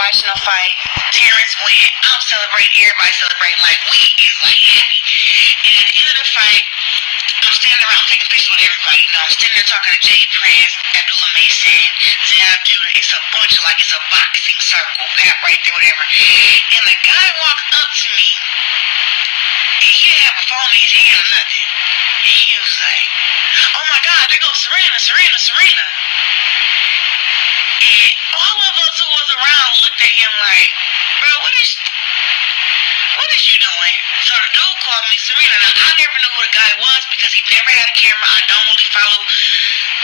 watching a fight. Terrence win. I'm celebrating. Everybody celebrating. Like, we is like happy. And at the end of the fight, I'm standing around taking pictures with everybody. You know, I'm standing there talking to Jay Prince, Abdullah Mason, Zab Judah. It's a bunch of, like, it's a boxing circle, Pat right there, whatever. And the guy walks up to me, and he didn't have a phone in his hand or nothing. And he was like, oh my God, there goes Serena. And all of us who was around looked at him like, bro, what is you doing? So the dude called me Serena. Now, I never knew who the guy was because he never had a camera. I don't really follow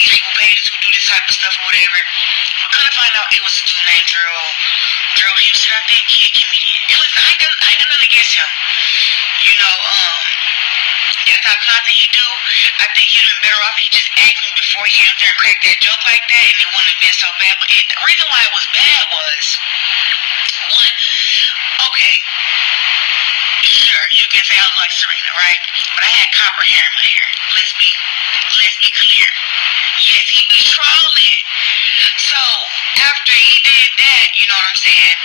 these people pages who do this type of stuff or whatever. But kind of find out it was a dude named Gerald Houston, I think, kid comedian. And listen, I ain't got nothing against him. You know, that type of content he do, I think he'd have been better off if he just asked me before he came up there and cracked that joke like that, and it wouldn't have been so bad. But the reason why it was bad was, one, okay, sure, you can say I was like Serena, right? But I had copper hair in my hair. Let's be clear. Yes, he be trolling. So after he did that, you know what I'm saying,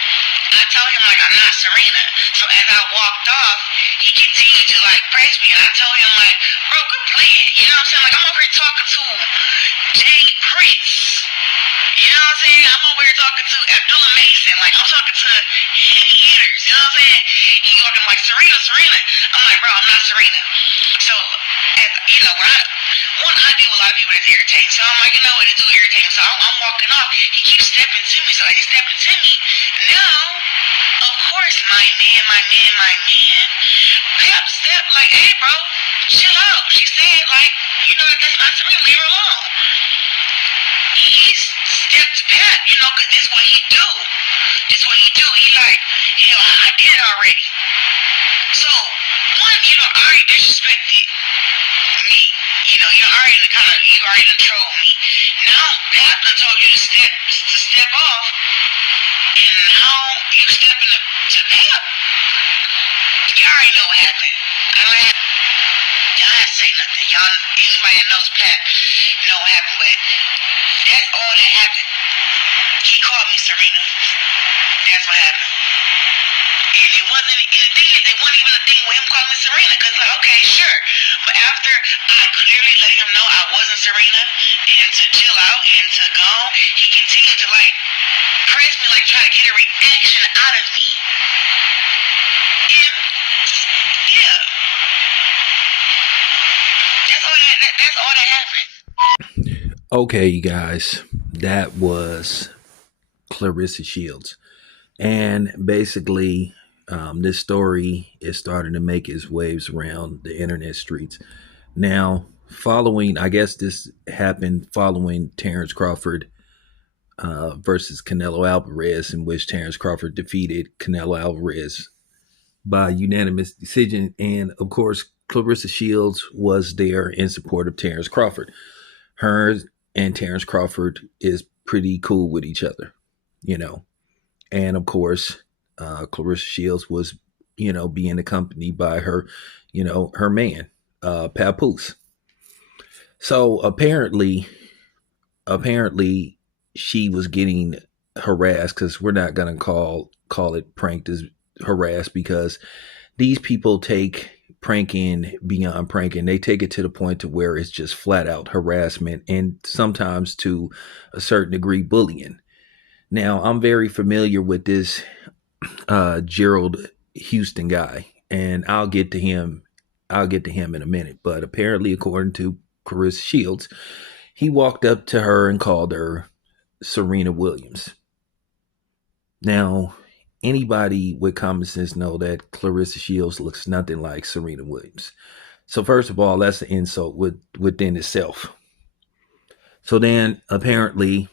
I told him, like, I'm not Serena. So as I walked off, he continued to, like, press me. And I told him, like, bro, quit playing. You know what I'm saying? Like, I'm over here talking to Jay Prince. You know what I'm saying? I'm over here talking to Abdullah Mason. Like, I'm talking to heavy hitters. You know what I'm saying? He talking like, Serena. I'm like, bro, I'm not Serena. So, you know, I deal with a lot of people that's irritating. So I'm like, you know what, this dude irritating. So I'm walking off. He keeps stepping to me. So he's stepping to me. Now, of course, my man. Pep stepped like, hey, bro, chill out. She said, like, you know, that's not Serena. Leave her alone. He stepped to Pep, you know, because this is what he do. He like, you know, I did it already. So, one, you know, I already disrespected me. You know, you already done trolled me. Now, Pep done told you to step off, and now you stepping to Pep. You already know what happened. Y'all have to say nothing. Anybody that knows Pep know what happened, but that's all that happened. He called me Serena. That's what happened. And the thing is, it wasn't even a thing with him calling me Serena, because, like, okay, sure. But after I clearly let him know I wasn't Serena, and to chill out and to go, he continued to, like, press me, like, try to get a reaction out of me. And, yeah. That's all that happened. Okay, you guys, that was Clarissa Shields. And basically, this story is starting to make its waves around the internet streets. Now, I guess this happened following Terrence Crawford versus Canelo Alvarez, in which Terrence Crawford defeated Canelo Alvarez by unanimous decision. And of course, Clarissa Shields was there in support of Terrence Crawford. Her and Terrence Crawford is pretty cool with each other, you know. And of course, Clarissa Shields was, you know, being accompanied by her, you know, her man, Papoose. So apparently she was getting harassed, because we're not going to call it pranked as harassed, because these people take pranking beyond pranking. They take it to the point to where it's just flat out harassment, and sometimes to a certain degree bullying. Now, I'm very familiar with this Gerald Houston guy, and I'll get to him in a minute. But apparently, according to Clarissa Shields, he walked up to her and called her Serena Williams. Now, anybody with common sense know that Clarissa Shields looks nothing like Serena Williams. So first of all, that's an insult within itself. So then apparently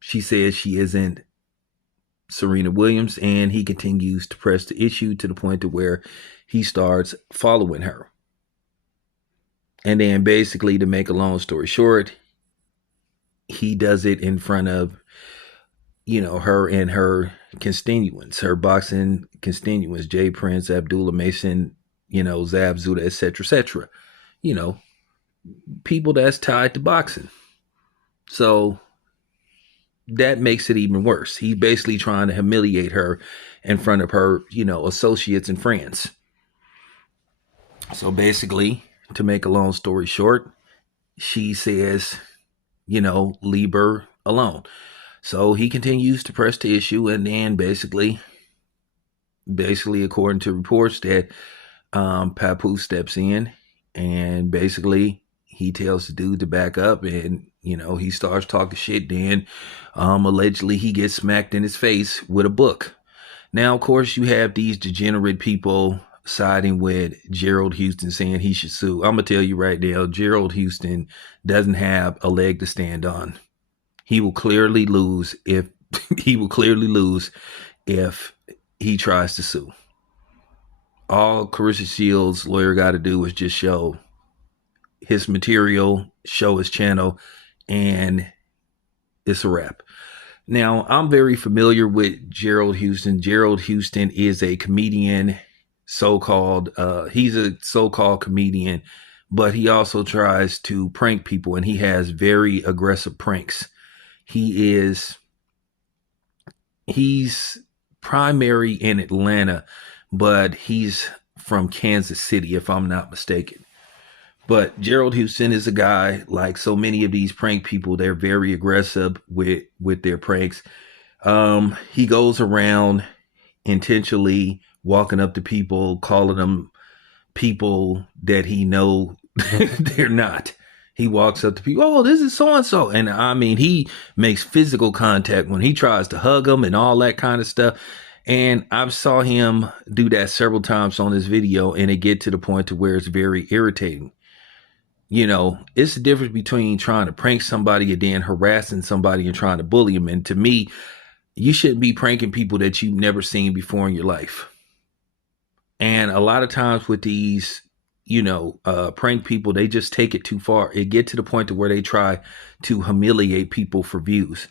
she says she isn't Serena Williams, and he continues to press the issue to the point to where he starts following her. And then basically, to make a long story short, he does it in front of, you know, her and her constituents, her boxing constituents, Jay Prince, Abdullah Mason, you know, Zab Zuda, etc. You know, people that's tied to boxing. So that makes it even worse. He's basically trying to humiliate her in front of her, associates and friends. So basically, to make a long story short, she says, leave her alone. So he continues to press the issue, and then basically, according to reports, that Papoose steps in, and basically he tells the dude to back up, and he starts talking shit. Then allegedly he gets smacked in his face with a book. Now, of course, you have these degenerate people siding with Gerald Houston, saying he should sue. I'm gonna tell you right now, Gerald Houston doesn't have a leg to stand on. He will clearly lose if he tries to sue. All Clarissa Shields' lawyer got to do is just show his material, show his channel, and it's a wrap. Now, I'm very familiar with Gerald Houston. Gerald Houston is a comedian, he's a so-called comedian, but he also tries to prank people, and he has very aggressive pranks. He's primary in Atlanta, but he's from Kansas City, if I'm not mistaken. But Gerald Houston is a guy, like so many of these prank people, they're very aggressive with their pranks. He goes around intentionally walking up to people, calling them people that he know they're not. He walks up to people, oh, this is so-and-so. And I mean, he makes physical contact when he tries to hug them and all that kind of stuff. And I saw him do that several times on this video, and it get to the point to where it's very irritating. It's the difference between trying to prank somebody and then harassing somebody and trying to bully them. And to me, you shouldn't be pranking people that you've never seen before in your life. And a lot of times with these, prank people, they just take it too far. It get to the point to where they try to humiliate people for views.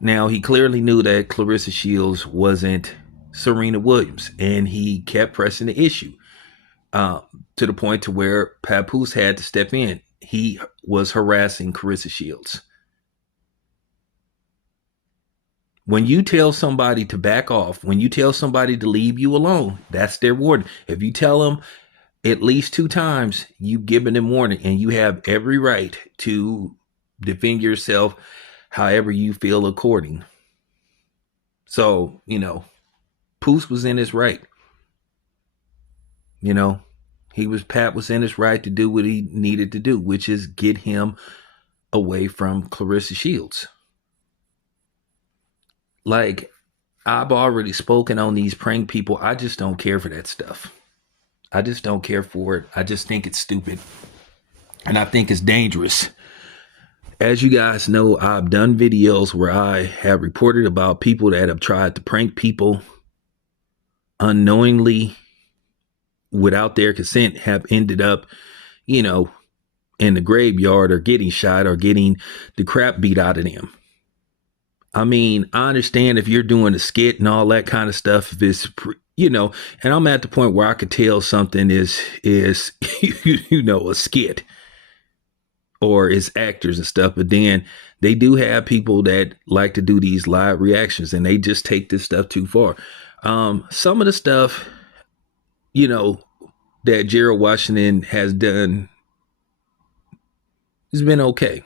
Now, he clearly knew that Clarissa Shields wasn't Serena Williams, and he kept pressing the issue. To the point to where Papoose had to step in. He was harassing Clarissa Shields. When you tell somebody to back off, when you tell somebody to leave you alone, that's their warning. If you tell them at least 2 times, you've given them warning, and you have every right to defend yourself however you feel according. So, Poose was in his right. Pat was in his right to do what he needed to do, which is get him away from Clarissa Shields. Like, I've already spoken on these prank people. I just don't care for that stuff. I just don't care for it. I just think it's stupid. And I think it's dangerous. As you guys know, I've done videos where I have reported about people that have tried to prank people unknowingly, without their consent, have ended up, in the graveyard or getting shot or getting the crap beat out of them. I mean, I understand if you're doing a skit and all that kind of stuff, if it's, and I'm at the point where I could tell something is, a skit or it's actors and stuff. But then they do have people that like to do these live reactions, and they just take this stuff too far. Some of the stuff, that Gerald Washington has done has been okay.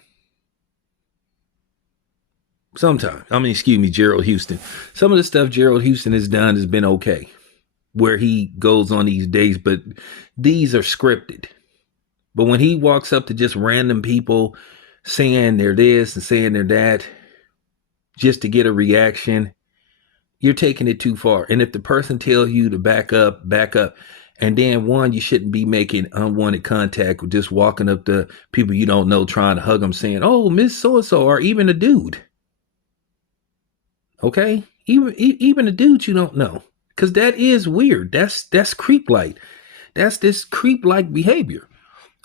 Gerald Houston. Some of the stuff Gerald Houston has done has been okay, where he goes on these days, but these are scripted. But when he walks up to just random people saying they're this and saying they're that, just to get a reaction, you're taking it too far. And if the person tells you to back up. And then, one, you shouldn't be making unwanted contact with just walking up to people you don't know, trying to hug them, saying, oh, Miss So-and-so, or even a dude. Okay? Even a dude you don't know. Because that is weird. That's creep-like. That's this creep-like behavior.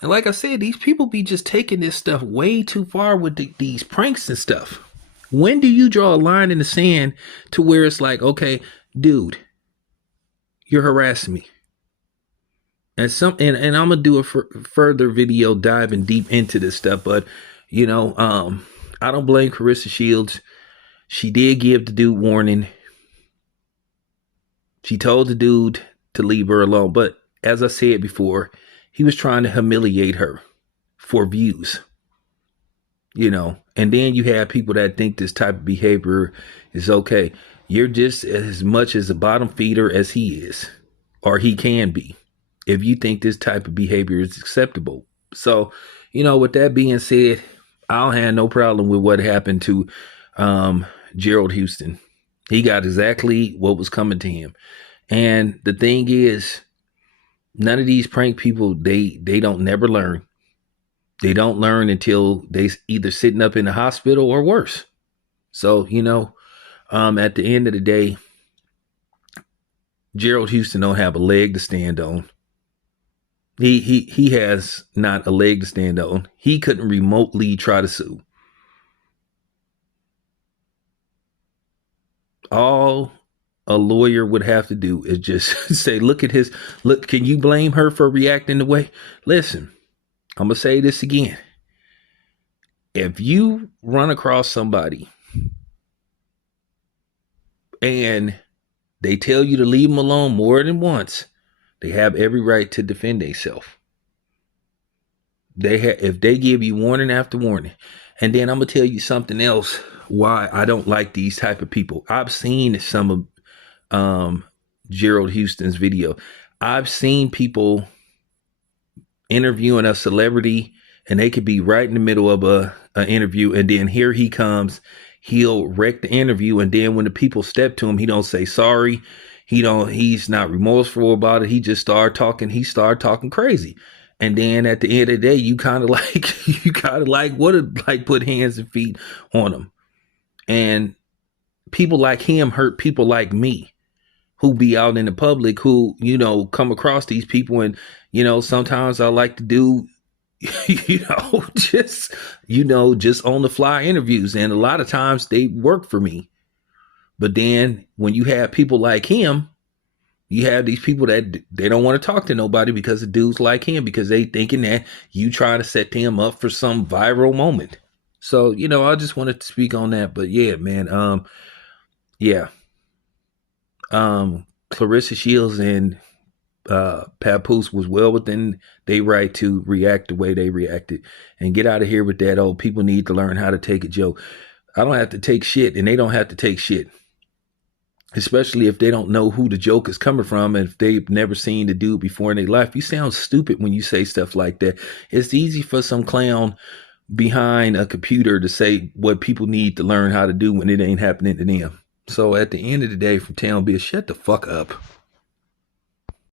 And like I said, these people be just taking this stuff way too far with these pranks and stuff. When do you draw a line in the sand to where it's like, okay, dude, you're harassing me? And I'm gonna do a further video diving deep into this stuff, but I don't blame Clarissa Shields. She did give the dude warning. She told the dude to leave her alone. But as I said before, he was trying to humiliate her for views. And then you have people that think this type of behavior is okay. You're just as much as a bottom feeder as he is, or he can be, if you think this type of behavior is acceptable. So, with that being said, I don't have no problem with what happened to Gerald Houston. He got exactly what was coming to him. And the thing is, none of these prank people, they don't never learn. They don't learn until they either sitting up in the hospital or worse. So, at the end of the day, Gerald Houston don't have a leg to stand on. He has not a leg to stand on. He couldn't remotely try to sue. All a lawyer would have to do is just say, look, can you blame her for reacting the way? Listen, I'm going to say this again. If you run across somebody and they tell you to leave them alone more than once, they have every right to defend themselves. If they give you warning after warning. And then I'm going to tell you something else why I don't like these type of people. I've seen some of Gerald Houston's video. I've seen people interviewing a celebrity, and they could be right in the middle of an interview, and then here he comes. He'll wreck the interview, and then when the people step to him, he don't say sorry. He's not remorseful about it. He just started talking crazy. And then at the end of the day, you kind of want to put hands and feet on him. And people like him hurt people like me, who be out in the public, who, come across these people. And, sometimes I like to do, just on the fly interviews. And a lot of times they work for me. But then when you have people like him, you have these people that they don't want to talk to nobody because of dudes like him, because they thinking that you trying to set them up for some viral moment. So, I just wanted to speak on that. But yeah, man, Clarissa Shields and Papoose was well within their right to react the way they reacted and get out of here with that. Oh, people need to learn how to take a joke. I don't have to take shit, and they don't have to take shit, especially if they don't know who the joke is coming from and if they've never seen the dude before in their life. You sound stupid when you say stuff like that. It's easy for some clown behind a computer to say what people need to learn how to do when it ain't happening to them. So at the end of the day, from Town Biz, shut the fuck up.